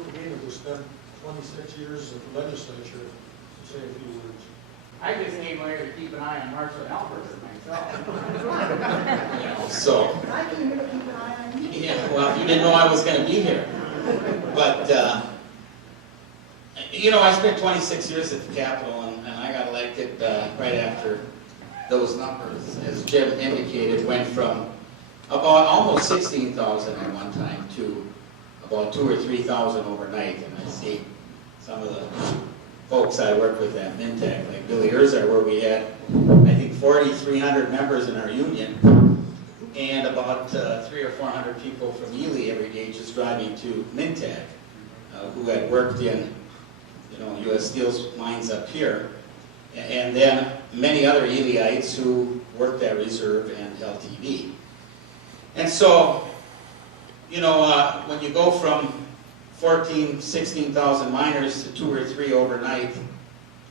Rukavian, who spent 26 years at the legislature, to say a few words. I just came here to keep an eye on Marshall and Albert myself. So, I came here to keep an eye on you. yeah, well, you didn't know I was going to be here. But, I spent 26 years at the Capitol, and I got elected right after those numbers, as Jim indicated, went from about almost 16,000 at one time to about 2,000 or 3,000 overnight. And I see some of the folks I work with at Mintech, like Billy Erzar, where we had, I think, 4,300 members in our union, and about 300 or 400 people from Ely every day just driving to Mintech, who had worked in, U.S. Steel's mines up here, and then many other Elyites who worked at Reserve and LTV. And so, when you go from 14,000, 16,000 miners to 2 or 3 overnight,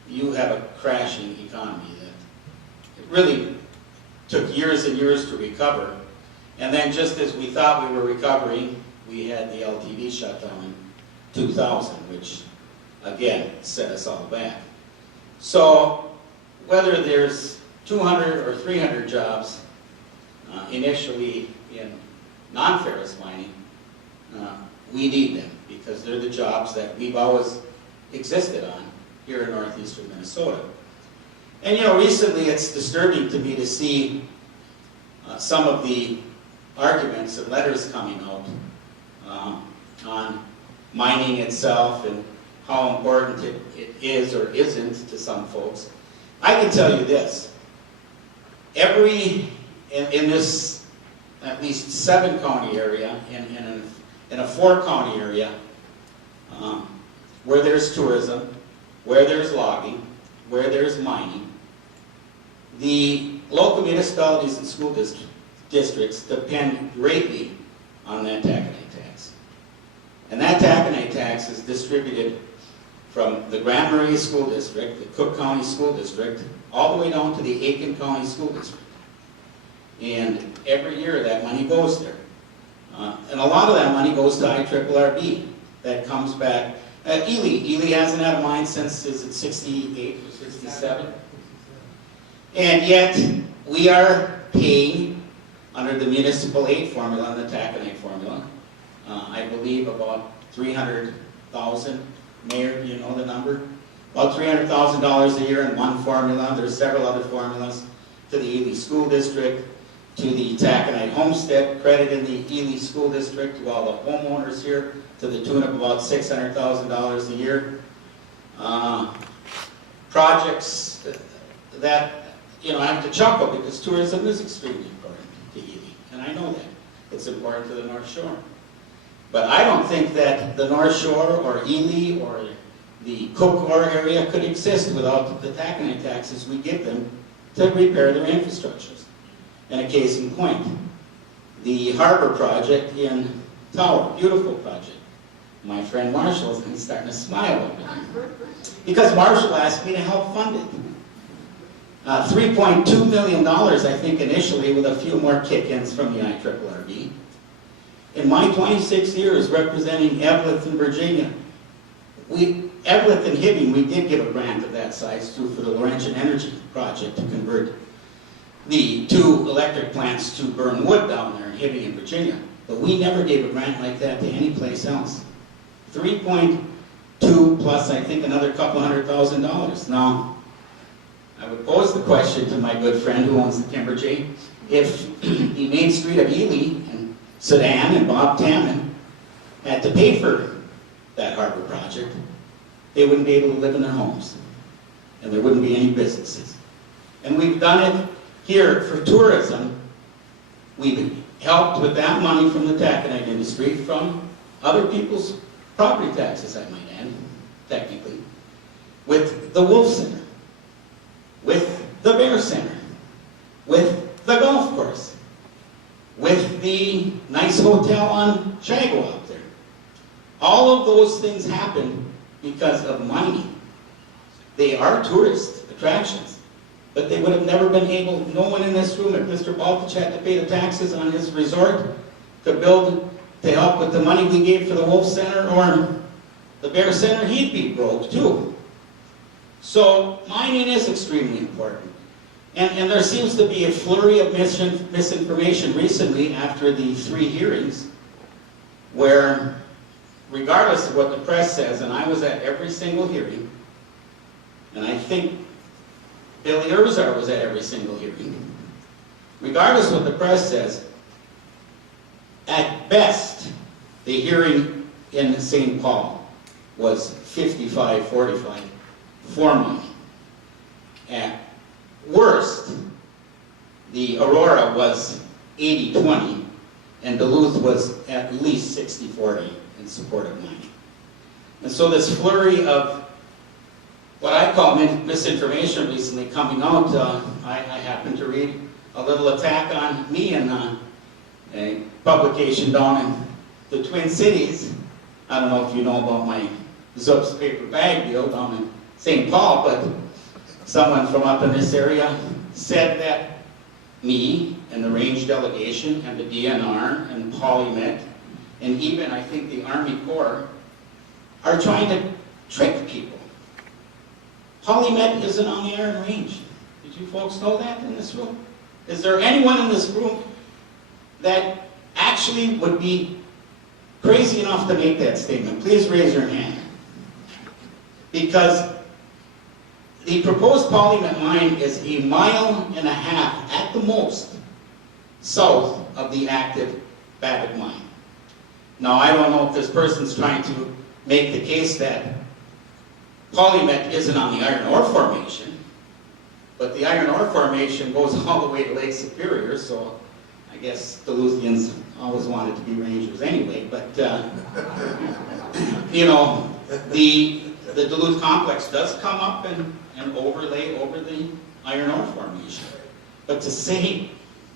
you have a crashing economy that it really took years and years to recover. And then just as we thought we were recovering, we had the LTV shutdown in 2000, which again set us all back. So whether there's 200 or 300 jobs initially in non-ferrous mining, we need them because they're the jobs that we've always existed on here in northeastern Minnesota. And recently it's disturbing to me to see some of the arguments and letters coming out on mining itself and how important it is or isn't to some folks. I can tell you this, in this at least 7-county area, in a 4-county area, where there's tourism, where there's logging, where there's mining, the local municipalities and school districts depend greatly on that taconite tax. And that taconite tax is distributed from the Grand Marais School District, the Cook County School District, all the way down to the Aiken County School District. And every year that money goes there. And a lot of that money goes to IRRB. That comes back. Ely hasn't had a mine since, is it 68 or 67? And yet, we are paying under the municipal aid formula and the taconite formula, I believe about $300,000. Mayor, do you know the number? About $300,000 a year in one formula. There's several other formulas to the Ely School District, to the taconite homestead credit in the Ely School District, to all the homeowners here, to the tune of about $600,000 a year. Projects that, I have to chuckle because tourism is extremely important to Ely, and I know that. It's important to the North Shore. But I don't think that the North Shore or Ely or the Cook Ore area could exist without the taconite taxes we give them to repair their infrastructures. And a case in point, the harbor project in Tower, beautiful project. My friend Marshall is starting to smile over there. Because Marshall asked me to help fund it. $3.2 million, I think, initially, with a few more kick-ins from the IRRB. In my 26 years representing Eveleth in Virginia, Eveleth and Hibbing, we did give a grant of that size too for the Laurentian Energy project to convert the 2 electric plants to burn wood down there in Hibbing in Virginia. But we never gave a grant like that to any place else. 3.2 plus, I think, another couple $100,000. Now, I would pose the question to my good friend who owns the Timberjay, if the main street of Ely and Sedan and Bob Tammon had to pay for that harbor project, they wouldn't be able to live in their homes, and there wouldn't be any businesses. And we've done it here for tourism. We've helped with that money from the taconite industry, from other people's property taxes, I might add, technically, with the Wolf Center, with the Bear Center, with the golf course, with the nice hotel on Chago out there. All of those things happen because of mining. They are tourist attractions, but they would have never been able, no one in this room, if Mr. Baltich had to pay the taxes on his resort to build, to help with the money we gave for the Wolf Center, or the Bear Center heat be broke too. So mining is extremely important. And there seems to be a flurry of misinformation recently after the 3 hearings where, regardless of what the press says, and I was at every single hearing, and I think Billy Erzar was at every single hearing, regardless of what the press says, at best, the hearing in St. Paul was 55-45 for mining. At worst, the Aurora was 80-20, and Duluth was at least 60-40 in support of mining. And so this flurry of what I call misinformation recently coming out, I happened to read a little attack on me in a publication down in the Twin Cities. I don't know if you know about my Zup's paper bag deal down in St. Paul, but someone from up in this area said that me and the range delegation and the DNR and PolyMet and even I think the Army Corps are trying to trick people. PolyMet isn't on the Iron Range. Did you folks know that in this room? Is there anyone in this room that actually would be crazy enough to make that statement? Please raise your hand. Because the proposed PolyMet mine is 1.5 miles at the most south of the active Babbitt mine. Now, I don't know if this person's trying to make the case that PolyMet isn't on the iron ore formation, but the iron ore formation goes all the way to Lake Superior, so I guess Duluthians always wanted to be rangers anyway, but you know, the Duluth complex does come up and overlay over the iron ore formation. But to say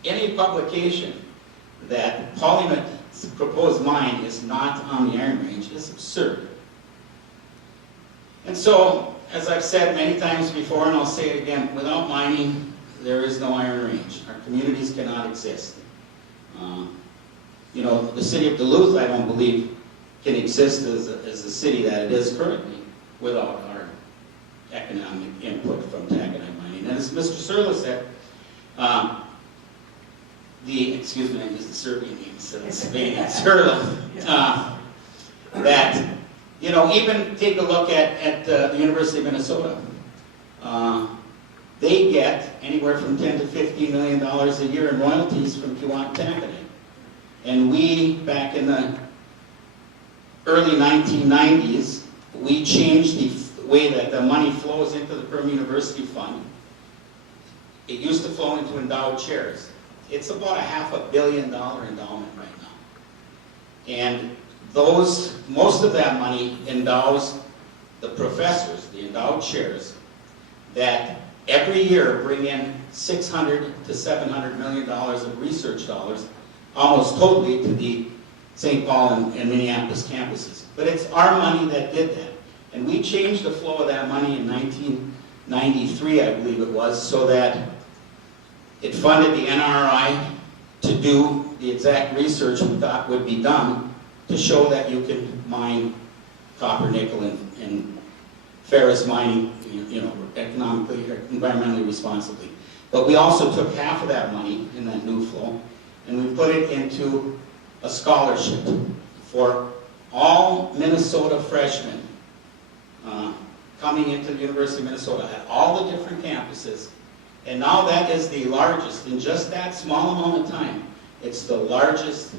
in a publication that PolyMet's proposed mine is not on the Iron Range is absurd. And so, as I've said many times before, and I'll say it again, without mining, there is no Iron Range. Our communities cannot exist. You know, the city of Duluth, I don't believe, can exist as the city that it is currently without our economic input from taconite mining. And as Mr. Serla said, excuse me, I used the Serbian name instead of the Slovenian, Serla, that, you know, even take a look at the University of Minnesota. They get anywhere from $10 to $15 million a year in royalties from Kewanee taconite. And we, back in the early 1990s, we changed the way that the money flows into the Perm University Fund. It used to flow into endowed chairs. It's about a $500 million endowment right now. And most of that money endows the professors, the endowed chairs, that every year bring in $600 to $700 million of research dollars, almost totally to the St. Paul and Minneapolis campuses. But it's our money that did that. And we changed the flow of that money in 1993, I believe it was, so that it funded the NRI to do the exact research we thought would be done to show that you can mine copper, nickel, and ferrous mining, you know, economically or environmentally responsibly. But we also took half of that money in that new flow, and we put it into a scholarship for all Minnesota freshmen coming into the University of Minnesota at all the different campuses. And now that is the largest, in just that small amount of time, it's the largest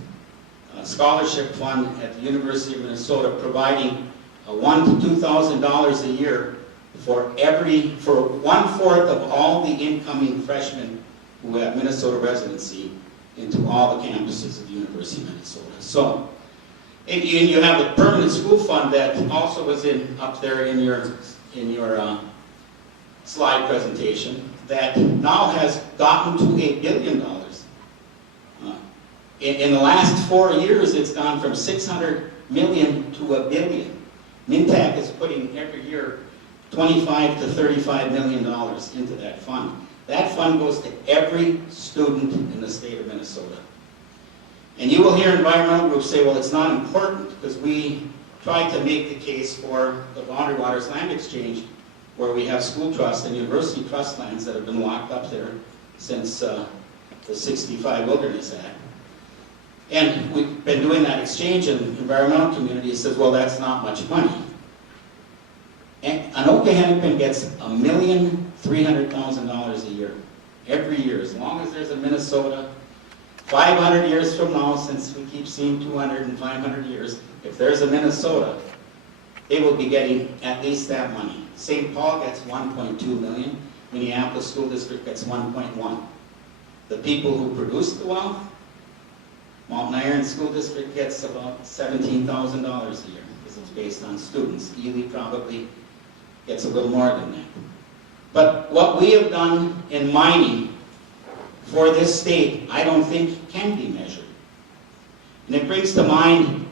scholarship fund at the University of Minnesota, providing $1,000 to $2,000 a year for 1/4 of all the incoming freshmen who have Minnesota residency into all the campuses of the University of Minnesota. So, and you have the permanent school fund that also was up there in your slide presentation, that now has gotten to $1 billion. In the last 4 years, it's gone from $600 million to $1 billion. Mintac is putting every year $25 to $35 million into that fund. That fund goes to every student in the state of Minnesota. And you will hear environmental groups say, well, it's not important because we tried to make the case for the Boundary Waters Land Exchange, where we have school trust and university trust lands that have been locked up there since the 65 Wilderness Act. And we've been doing that exchange, and the environmental community says, well, that's not much money. And an Okehennepin gets $1,300,000 a year, every year, as long as there's a Minnesota. 500 years from now, since we keep seeing 200 and 500 years, if there's a Minnesota, they will be getting at least that money. St. Paul gets 1.2 million, Minneapolis School District gets 1.1. The people who produce the wealth, Mountain Iron School District gets about $17,000 a year, because it's based on students. Ely probably gets a little more than that. But what we have done in mining for this state, I don't think can be measured. And it brings to mind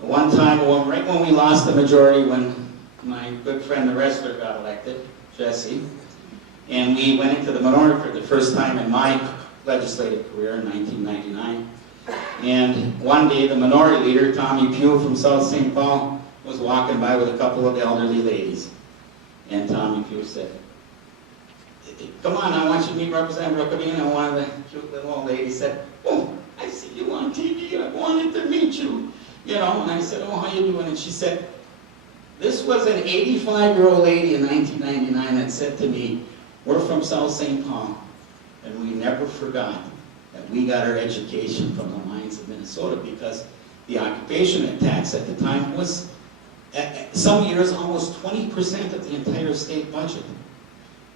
one time, right when we lost the majority, when my good friend the wrestler got elected, Jesse, and we went into the minority for the first time in my legislative career in 1999. And one day the minority leader, Tommy Pugh from South St. Paul, was walking by with a couple of elderly ladies. And Tommy Pugh said, come on, I want you to meet Representative Rukavian. And one of the cute little old ladies said, oh, I see you on TV, I wanted to meet you. You know, and I said, oh, how you doing? And she said, this was an 85-year-old lady in 1999 that said to me, we're from South St. Paul, and we never forgot that we got our education from the mines of Minnesota, because the occupation tax at the time was, some years, almost 20% of the entire state budget.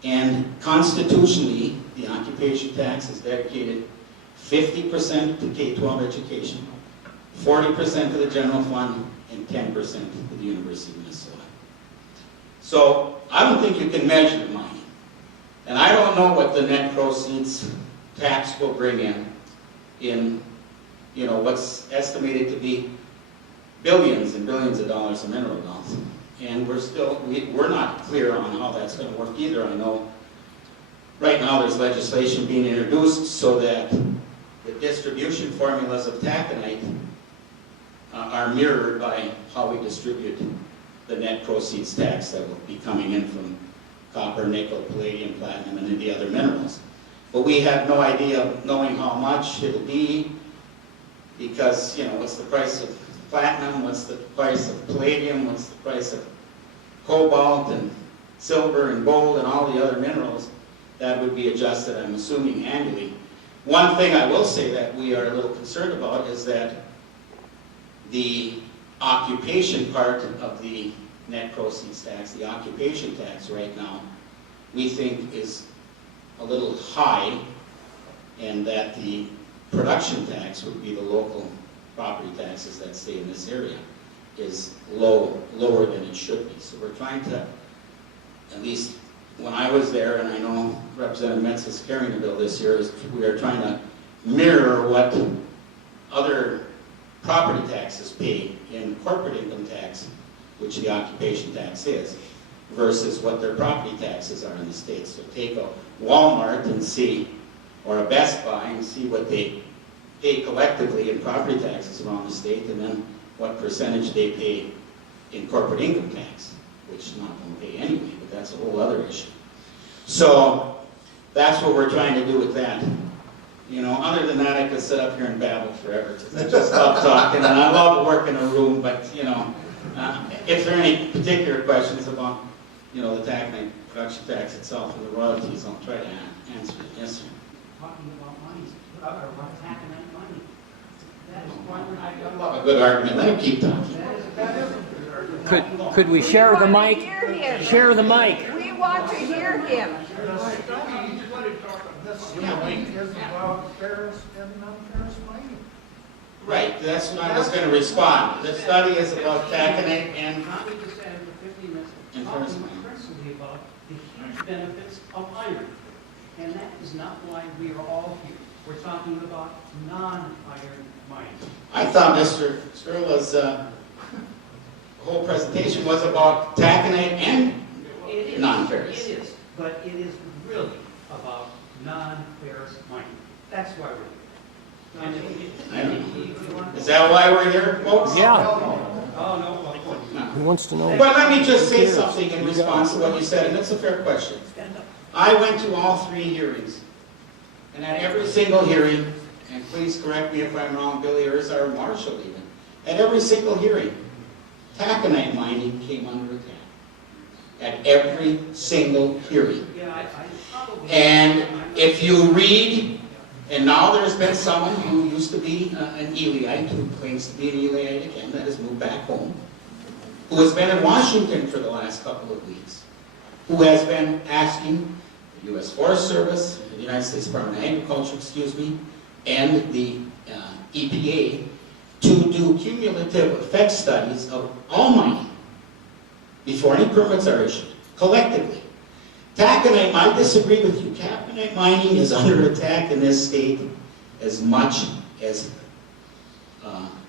And constitutionally, the occupation tax is dedicated 50% to K-12 education, 40% to the general fund, and 10% to the University of Minnesota. So I don't think you can measure the money. And I don't know what the net proceeds tax will bring in what's estimated to be billions and billions of dollars of mineral wealth. And we're not clear on how that's going to work either. I know right now there's legislation being introduced so that the distribution formulas of taconite are mirrored by how we distribute the net proceeds tax that will be coming in from copper, nickel, palladium, platinum, and the other minerals. But we have no idea of knowing how much it'll be, because, what's the price of platinum, what's the price of palladium, what's the price of cobalt and silver and gold and all the other minerals. That would be adjusted, I'm assuming, annually. One thing I will say that we are a little concerned about is that the occupation part of the net proceeds tax, the occupation tax right now, we think is a little high, and that the production tax would be the local property taxes that stay in this area, is lower than it should be. So we're trying to, at least when I was there, and I know Representative Metz is carrying a bill this year, is we are trying to mirror what other property taxes pay in corporate income tax, which the occupation tax is, versus what their property taxes are in the state. So take a Walmart and see, or a Best Buy, and see what they pay collectively in property taxes around the state, and then what percentage they pay in corporate income tax, which not going to pay anyway, but that's a whole other issue. So that's what we're trying to do with that. Other than that, I could sit up here and babble forever, because I just love talking, and I love working in a room, but, if there are any particular questions about, the taconite production tax itself and the royalties, I'll try to answer it. Yes, sir. Talking about money, or taconite money. That is one I love a good argument. Let him keep talking. Could we share the mic? Share the mic. We want to hear him. Right, that's what I was going to respond. The study is about taconite and Tommy just said for 15 minutes, talking principally about the huge benefits of iron. And that is not why we are all here. We're talking about non-iron mining. I thought Mr. Sturla's whole presentation was about taconite and non-ferrous. It is, but it is really about non-ferrous mining. That's why we're here. I don't know. Is that why we're here, folks? Yeah. Oh, no. wants to know. But let me just say something in response to what you said, and it's a fair question. I went to all 3 hearings, and at every single hearing, and please correct me if I'm wrong, Billy or our Marshall even, at every single hearing, taconite mining came under attack. At every single hearing. Yeah, I probably. And if you read, and now there's been someone who used to be an Eliite, who claims to be an Eliite again, that has moved back home, who has been in Washington for the last couple of weeks, who has been asking the U.S. Forest Service, the United States Department of Agriculture, and the EPA to do cumulative effect studies of all mining before any permits are issued, collectively. Taconite, I disagree with you. Taconite mining is under attack in this state as much as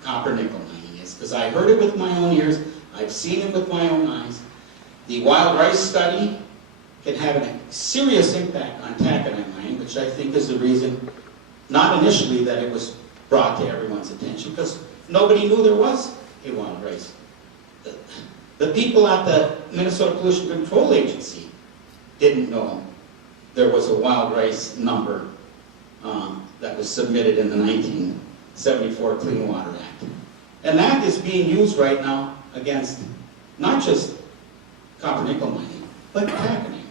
copper nickel mining is, because I heard it with my own ears, I've seen it with my own eyes. The wild rice study can have a serious impact on taconite mining, which I think is the reason, not initially that it was brought to everyone's attention, because nobody knew there was a wild rice. The people at the Minnesota Pollution Control Agency didn't know there was a wild rice number that was submitted in the 1974 Clean Water Act. And that is being used right now against not just copper nickel mining, but taconite mining.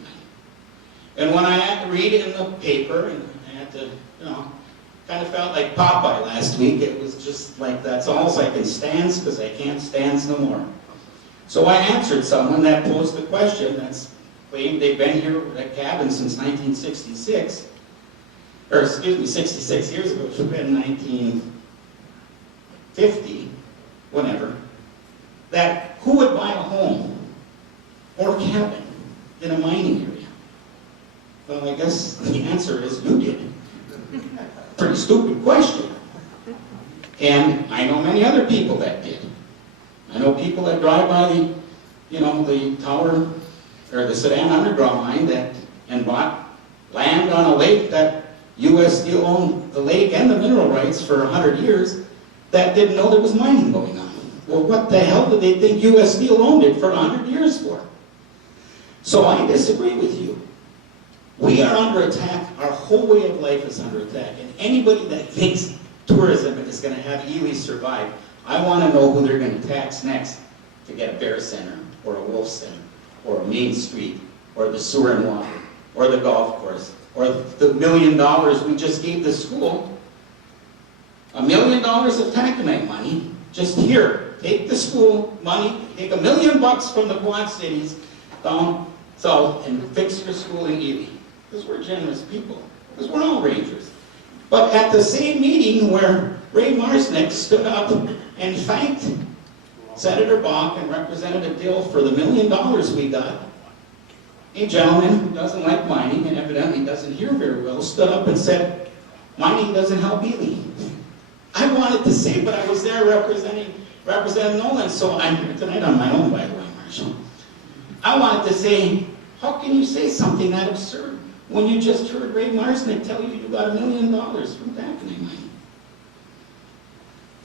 And when I had to read it in the paper, and I had to, kind of felt like Popeye last week, it was just like, that's all I can stand, because I can't stand no more. So I answered someone that posed the question that's claimed they've been here at cabin since 1966, or excuse me, 66 years ago, it should have been 1950, whenever, that who would buy a home or cabin in a mining area? Well, I guess the answer is you did. Pretty stupid question. And I know many other people that did. I know people that drive by the, the Tower, or the Sedan Underground mine and bought land on a lake that U.S. Steel owned the lake and the mineral rights for 100 years, that didn't know there was mining going on. Well, what the hell did they think U.S. Steel owned it for 100 years for? So I disagree with you. We are under attack. Our whole way of life is under attack. And anybody that thinks tourism is going to have Ely survive, I want to know who they're going to tax next to get a Bear Center, or a Wolf Center, or a Main Street, or the sewer and water, or the golf course, or the $1 million we just gave the school. $1 million of taconite money, just here. Take the school money, take $1 million from the Quad Cities down south and fix your school in Ely. Because we're generous people. Because we're all Rangers. But at the same meeting where Ray Marsnick stood up and thanked Senator Bach and Representative Dill for the $1 million we got, a gentleman who doesn't like mining and evidently doesn't hear very well stood up and said, mining doesn't help Ely. I wanted to say, but I was there representing Representative Nolan, so I'm here tonight on my own, by the way, Marshall. I wanted to say, how can you say something that absurd when you just heard Ray Marsnick tell you you got $1 million from taconite mining?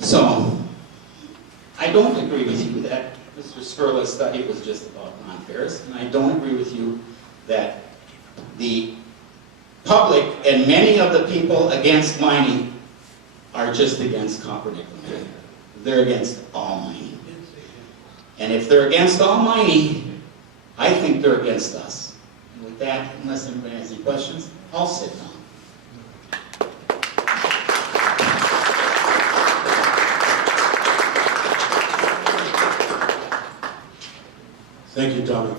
So, I don't agree with you that Mr. Sperla's study was just about non-ferrous, and I don't agree with you that the public and many of the people against mining are just against copper nickel mining. They're against all mining. And if they're against all mining, I think they're against us. And with that, unless anybody has any questions, I'll sit down. Thank you, Tommy.